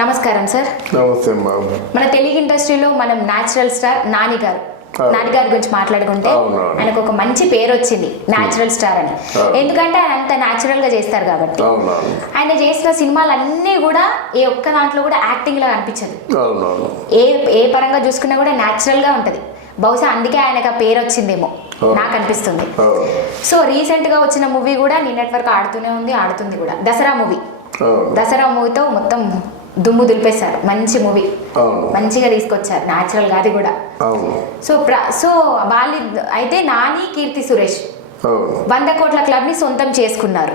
నమస్కారం సార్. నమస్తే బాబు. మన తెలుగు ఇండస్ట్రీలో మనం న్యాచురల్ స్టార్ నాని గారు గురించి మాట్లాడుకుంటే ఆయనకు ఒక మంచి పేరు వచ్చింది, న్యాచురల్ స్టార్ అని. ఎందుకంటే ఆయన అంత న్యాచురల్ గా చేస్తారు కాబట్టి. ఆయన చేసిన సినిమాలన్నీ కూడా ఏ ఒక్క దాంట్లో కూడా యాక్టింగ్ లాగా అనిపించదు. ఏ పరంగా చూసుకున్నా కూడా న్యాచురల్ గా ఉంటది. బహుశా అందుకే ఆయనకు ఆ పేరు వచ్చిందేమో నాకు అనిపిస్తుంది. సో రీసెంట్ గా వచ్చిన మూవీ కూడా నిన్నటి వరకు ఆడుతుంది కూడా, దసరా మూవీ. దసరా మూవీతో మొత్తం దుమ్ము దులిపేశారు. మంచి మూవీ, మంచిగా తీసుకొచ్చారు న్యాచురల్ గా అది కూడా. సో వాళ్ళు అయితే నాని, కీర్తి సురేష్ 100 కోట్ల క్లబ్ ని సొంతం చేసుకున్నారు.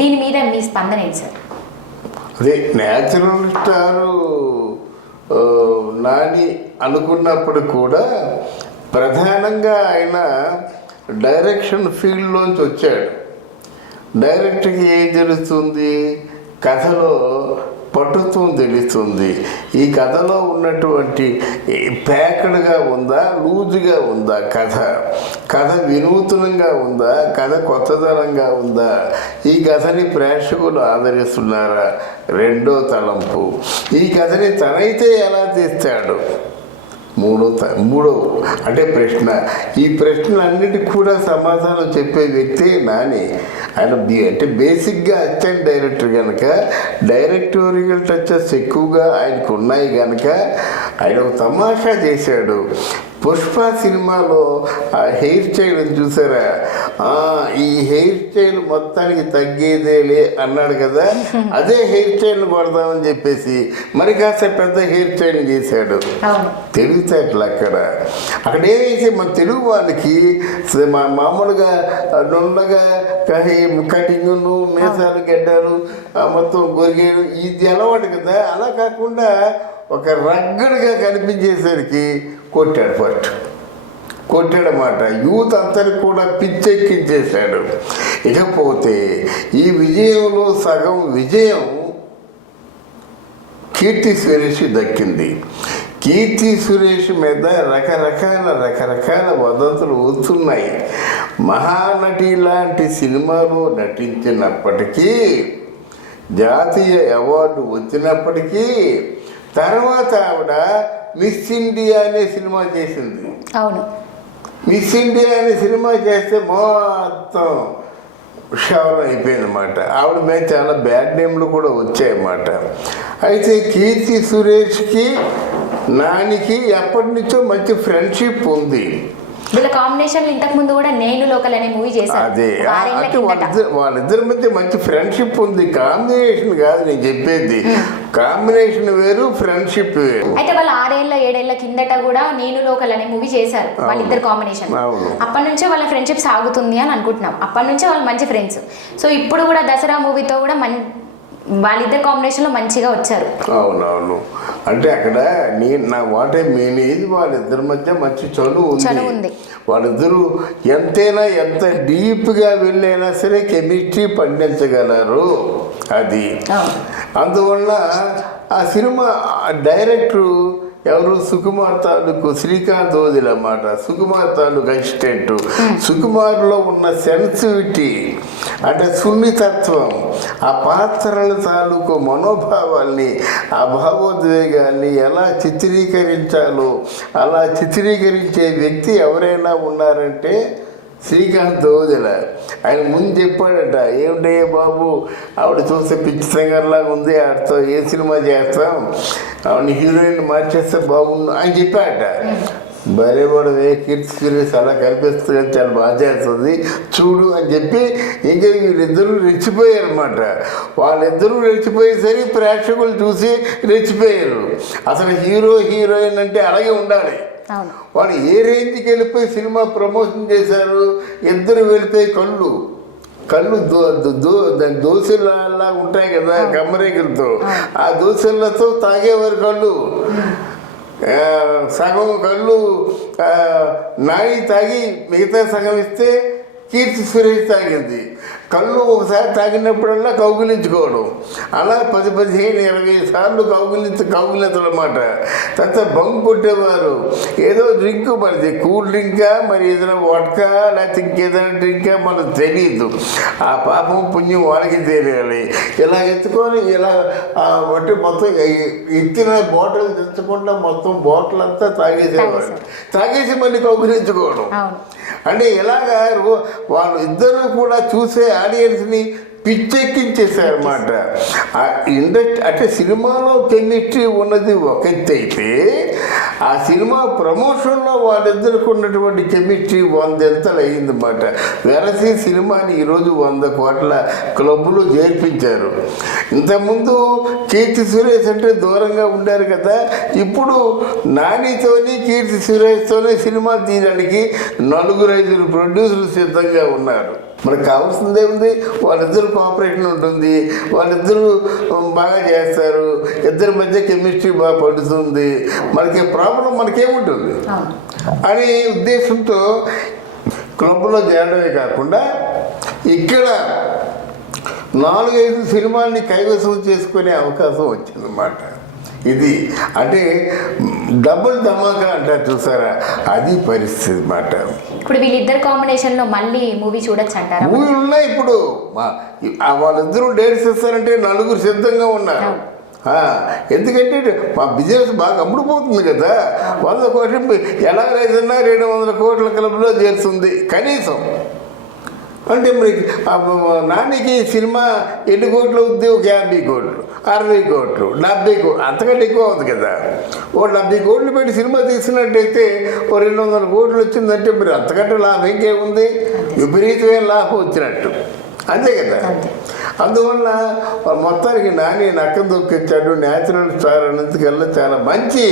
దీని మీద మీ స్పందన ఏంటి సార్? అదే న్యాచురల్ స్టారు నాని అనుకున్నప్పుడు కూడా ప్రధానంగా ఆయన డైరెక్షన్ ఫీల్డ్లోంచి వచ్చాడు. డైరెక్ట్గా ఏం తెలుస్తుంది, కథలో పట్టుత్వం తెలుస్తుంది. ఈ కథలో ఉన్నటువంటి ప్యాక్డ్గా ఉందా, లూజుగా ఉందా కథ వినూతనంగా ఉందా, కథ కొత్తదనంగా ఉందా, ఈ కథని ప్రేక్షకులు ఆదరిస్తున్నారా, రెండో తలంపు. ఈ కథని తనైతే ఎలా తీస్తాడు, మూడో అంటే ప్రశ్న. ఈ ప్రశ్నలన్నిటికీ కూడా సమాధానం చెప్పే వ్యక్తి నాని. ఆయన అంటే బేసిక్గా అసిస్టెంట్ డైరెక్టర్ కనుక డైరెక్టోరియల్ టచెస్ ఎక్కువగా ఆయనకు ఉన్నాయి కనుక ఆయన ఒక తమాషా చేశాడు. పుష్ప సినిమాలో ఆ హెయిర్ స్టైల్ చూసారా, ఈ హెయిర్ స్టైల్ మొత్తానికి తగ్గేదేలే అన్నాడు కదా, అదే హెయిర్ స్టైల్ కొడదామని చెప్పేసి మరి కాస్త పెద్ద హెయిర్ స్టైల్ చేశాడు. తెలివితేటలు అక్కడ ఏమైతే మన తెలుగు వాళ్ళకి మామూలుగా నొల్లగా కటింగును, మీసాలు, గడ్డలు, మొత్తం గొరిగేడు ఇది అలవాటు కదా. అలా కాకుండా ఒక రగ్గడుగా కనిపించేసరికి కొట్టాడన్నమాట. యూత్ అంతరికి కూడా పిచ్చెక్కించేశాడు. ఇకపోతే ఈ విజయంలో సగం విజయం కీర్తి సురేష్ దక్కింది. కీర్తి సురేష్ మీద రకరకాల వదంతులు వస్తున్నాయి. మహానటి లాంటి సినిమాలో నటించినప్పటికీ, జాతీయ అవార్డు వచ్చినప్పటికీ, తర్వాత ఆవిడ మిస్ ఇండియా అనే సినిమా చేసింది. అవును, మిస్ ఇండియా అనే సినిమా చేస్తే మొత్తం షవర్ అయిపోయిందన్నమాట. ఆవిడ మీద చాలా బ్యాడ్ నేమ్లు కూడా వచ్చాయన్నమాట. అయితే కీర్తి సురేష్కి నానికి ఎప్పటి నుంచో మంచి ఫ్రెండ్షిప్ ఉంది. వీళ్ళ కాంబినేషన్ ఇంతకు ముందు కూడా నేను లోకల్ అనే మూవీ చేశాను. అదే వాళ్ళిద్దరి మధ్య మంచి ఫ్రెండ్షిప్ ఉంది. కాంబినేషన్ కాదు నేను చెప్పేది, కాంబినేషన్ వేరు, ఫ్రెండ్షిప్ వేరు. అయితే వాళ్ళు 6-7 ఏళ్ల కిందట కూడా నేను లోకల్ అనే మూవీ చేశారు వాళ్ళిద్దరు కాంబినేషన్. అప్పటి నుంచే వాళ్ళ ఫ్రెండ్షిప్ సాగుతుంది అని అనుకుంటున్నాం. అప్పటి నుంచే వాళ్ళు మంచి ఫ్రెండ్స్. సో ఇప్పుడు కూడా దసరా మూవీతో కూడా వాళ్ళిద్దరు కాంబినేషన్ లో మంచిగా వచ్చారు. అవునవును, అంటే అక్కడ నా వాటే మెయిన్ ఇది, వాళ్ళిద్దరి మధ్య మంచి చనువు ఉంది. వాళ్ళిద్దరూ ఎంత డీప్గా వెళ్ళైనా సరే కెమిస్ట్రీ పండించగలరు. అది అందువల్ల ఆ సినిమా డైరెక్టరు ఎవరు, సుకుమార్ తాలూకు శ్రీకాంత్ ఓదిల్ అన్నమాట. సుకుమార్ తాలూకు అసిస్టెంట్. సుకుమార్లో ఉన్న సెన్సిటివిటీ అంటే సున్నితత్వం, ఆ పాత్రల తాలూకు మనోభావాల్ని, ఆ భావోద్వేగాల్ని ఎలా చిత్రీకరించాలో అలా చిత్రీకరించే వ్యక్తి ఎవరైనా ఉన్నారంటే శ్రీకాంత్ ఓదిల. ఆయన ముందు చెప్పాడట, ఏమిటయ్యే బాబు ఆవిడ చూస్తే పిచ్చి సంగర్లాగా ఉంది, ఆవిడతో ఏ సినిమా చేస్తాం, ఆవిడ హీరోయిన్ మార్చేస్తే బాగుండు అని చెప్పాడట. బరేవాడు కీర్తి సురేష్ అలా కనిపిస్తుంది, చాలా బాగా చేస్తుంది చూడు అని చెప్పి ఇంకా వీళ్ళిద్దరూ రెచ్చిపోయారన్నమాట. వాళ్ళిద్దరూ రెచ్చిపోయేసరికి ప్రేక్షకులు చూసి రెచ్చిపోయారు. అసలు హీరోయిన్ అంటే అలాగే ఉండాలి. వాళ్ళు ఏ రేంజ్కి వెళ్ళిపోయి సినిమా ప్రమోషన్ చేశారు. ఇద్దరు వెళ్ళిపోయి కళ్ళు దోశలా ఉంటాయి కదా కమ్మరేకులతో, ఆ దోశలతో తాగేవారు కళ్ళు. సగం కళ్ళు నాని తాగి మిగతా సగం ఇస్తే కీర్తి సురేష్ తాగింది. కళ్ళు ఒకసారి తాగినప్పుడల్లా కౌగిలించుకోవడం, అలా 10-15-20 సార్లు కౌగిలించడం. తర్వాత బంగు కొట్టేవారు. ఏదో డ్రింక్, మనది కూల్ డ్రింకా, మరి ఏదైనా వడ్కా, లేకపోతే ఇంకేదైనా డ్రింకా మనకు తెలియదు. ఆ పాపం పుణ్యం వాళ్ళకి తెలియాలి. ఇలా ఎత్తుకొని ఇలా బట్టి మొత్తం ఎత్తిన బాటిల్ తెచ్చకుండా మొత్తం బాటిల్ అంతా తాగేసేవాడు. తాగేసి మళ్ళీ కౌగిలించుకోవడం. అంటే ఇలాగా వాళ్ళు ఇద్దరు కూడా చూసే ఆడియన్స్ని పిచ్చెక్కించేశారన్నమాట. ఇండస్ట్రీ అంటే సినిమాలో కెమిస్ట్రీ ఉన్నది ఒక ఎత్తు అయితే, ఆ సినిమా ప్రమోషన్లో వాళ్ళిద్దరికి ఉన్నటువంటి కెమిస్ట్రీ 100 అయ్యిందన్నమాట. వెరసి సినిమాని ఈరోజు 100 కోట్ల క్లబ్లో చేర్పించారు. ఇంతకుముందు కీర్తి సురేష్ అంటే దూరంగా ఉండారు కదా, ఇప్పుడు నానితోని కీర్తి సురేష్తోనే సినిమా తీయడానికి 4-5 ప్రొడ్యూసర్లు సిద్ధంగా ఉన్నారు. మనకు కావాల్సిందే ఉంది, వాళ్ళిద్దరు కోఆపరేషన్ ఉంటుంది, వాళ్ళిద్దరూ బాగా చేస్తారు, ఇద్దరి మధ్య కెమిస్ట్రీ బాగా పడుతుంది, మనకి ప్రాబ్లం మనకేముంటుంది అనే ఉద్దేశంతో క్లబ్లో చేరడమే కాకుండా ఇక్కడ 4-5 సినిమాల్ని కైవసం చేసుకునే అవకాశం వచ్చిందన్నమాట. ఇది అంటే డబుల్ ధమాకా అంటారు చూసారా, అది పరిస్థితి అన్నమాట. ఇప్పుడు వీళ్ళిద్దరు కాంబినేషన్లో మళ్ళీ మూవీ చూడొచ్చు అంటారా? మూవీలు ఉన్నాయి ఇప్పుడు. వాళ్ళిద్దరూ డేట్స్ ఇస్తారంటే 4 సిద్ధంగా ఉన్నారు. ఎందుకంటే మా బిజినెస్ బాగా అమ్ముడుపోతుంది కదా. 100 కోట్లు ఎలాగైనా 200 కోట్ల క్లబ్లో చేరుతుంది కనీసం. అంటే మరి నానికి సినిమా ఎన్ని కోట్లు అవుద్ది? ఒక 50 కోట్లు, 60 కోట్లు, 70 కోట్లు, అంతకంటే ఎక్కువ అవుతుంది కదా. ఓ 70 కోట్లు పెట్టి సినిమా తీసినట్టయితే ఓ 200 కోట్లు వచ్చిందంటే మరి అంతకంటే లాభం ఇంకేముంది? విపరీతమైన లాభం వచ్చినట్టు, అంతే కదా. అందువల్ల మొత్తానికి నాని నక్కం దొక్కించాడు. న్యాచురల్ స్టార్ అన్నందుకల్లా చాలా మంచి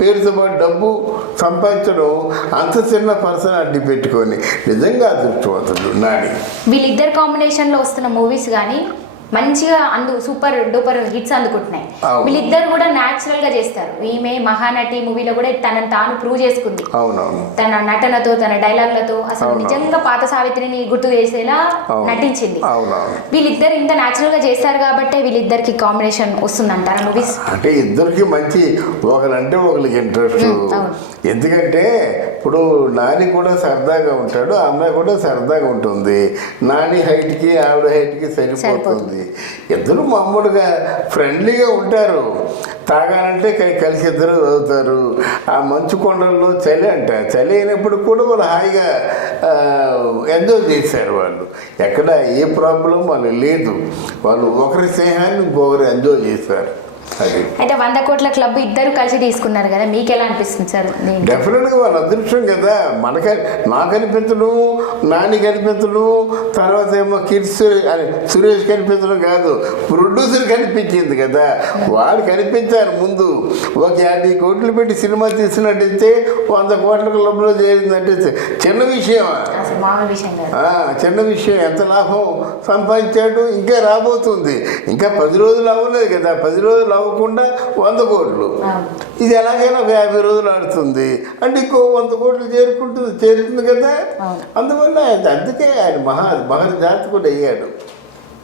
పేరుతో పాటు డబ్బు సంపాదించడం అంత చిన్న పర్సనాలిటీ పెట్టుకొని నిజంగా అదృష్టవంతుడు నాని. వీళ్ళిద్దరు కాంబినేషన్లో వస్తున్న మూవీస్ కానీ మంచిగా సూపర్ డూపర్ హిట్స్ అందుకుంటున్నాయి. వీళ్ళిద్దరు కూడా న్యాచురల్ గా చేస్తారు. ఈమె మహానటి మూవీలో కూడా తనను తాను ప్రూవ్ చేసుకుంది. తన నటనతో, తన డైలాగ్లతో అసలు నిజంగా పాత సావిత్రిని గుర్తు చేసేలా నటించింది. వీళ్ళిద్దరు ఇంత న్యాచురల్ గా చేస్తారు కాబట్టి వీళ్ళిద్దరికి కాంబినేషన్ వస్తుందంటారా మూవీస్? అంటే ఇద్దరికి మంచి, ఒకరంటే ఒకరికి ఇంట్రెస్ట్. ఎందుకంటే ఇప్పుడు నాని కూడా సరదాగా ఉంటాడు, అమ్మాయి కూడా సరదాగా ఉంటుంది. నాని హైట్కి ఆవిడ హైట్కి సరిపోతుంది. ఇద్దరు మామూలుగా ఫ్రెండ్లీగా ఉంటారు. తాగాలంటే కలిసి ఇద్దరు తాగుతారు. ఆ మంచు కొండల్లో చలి అయినప్పుడు కూడా వాళ్ళు హాయిగా ఎంజాయ్ చేశారు. వాళ్ళు ఎక్కడ ఏ ప్రాబ్లం వాళ్ళు లేదు. వాళ్ళు ఒకరి స్నేహాన్ని ఇంకొకరు ఎంజాయ్ చేశారు. అయితే 100 కోట్ల క్లబ్ ఇద్దరు కలిసి తీసుకున్నారు కదా, మీకు ఎలా అనిపిస్తుంది సార్? డెఫినెట్గా వాళ్ళ అదృష్టం కదా. నాకు అనిపించడం, నాని కనిపించడం, తర్వాత ఏమో సురేష్ కనిపించడం కాదు, ప్రొడ్యూసర్ కనిపించింది కదా. వాళ్ళు కనిపించారు ముందు. ఒక 50 కోట్లు పెట్టి సినిమా తీసినట్టయితే 100 కోట్ల క్లబ్లో చేరిందంటే చిన్న విషయం, చిన్న విషయం. ఎంత లాభం సంపాదించాడు, ఇంకా రాబోతుంది. ఇంకా 10 రోజులు అవ్వలేదు కదా. 10 రోజులు అవ్వకుండా 100 కోట్లు, ఇది ఎలాగైనా ఒక 50 రోజులు ఆడుతుంది. అంటే ఇంకో 100 కోట్లు చేరుతుంది కదా. అందువల్ల అందుకే ఆయన మహర్జాతకుడు అయ్యాడు.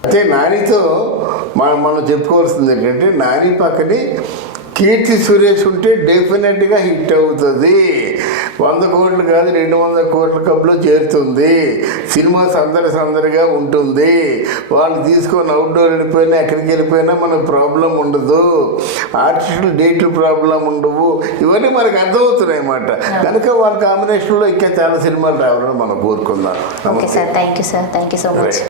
అయితే నానితో మనం చెప్పుకోవాల్సింది ఏంటంటే, నాని పక్కనే కీర్తి సురేష్ ఉంటే డెఫినెట్గా హిట్ అవుతుంది. 100 కోట్లు కాదు 200 కోట్ల క్లబ్లో చేరుతుంది. సినిమా సందడిగా ఉంటుంది. వాళ్ళు తీసుకొని అవుట్డోర్ వెళ్ళిపోయినా ఎక్కడికి వెళ్ళిపోయినా మనకు ప్రాబ్లం ఉండదు. ఆర్టిస్టులు డేట్లు ప్రాబ్లం ఉండవు. ఇవన్నీ మనకు అర్థమవుతున్నాయి అన్నమాట. కనుక వాళ్ళ కాంబినేషన్లో ఇంకా చాలా సినిమాలు రావాలని మనం కోరుకుందాం. Okay sir, thank you sir, thank you so much.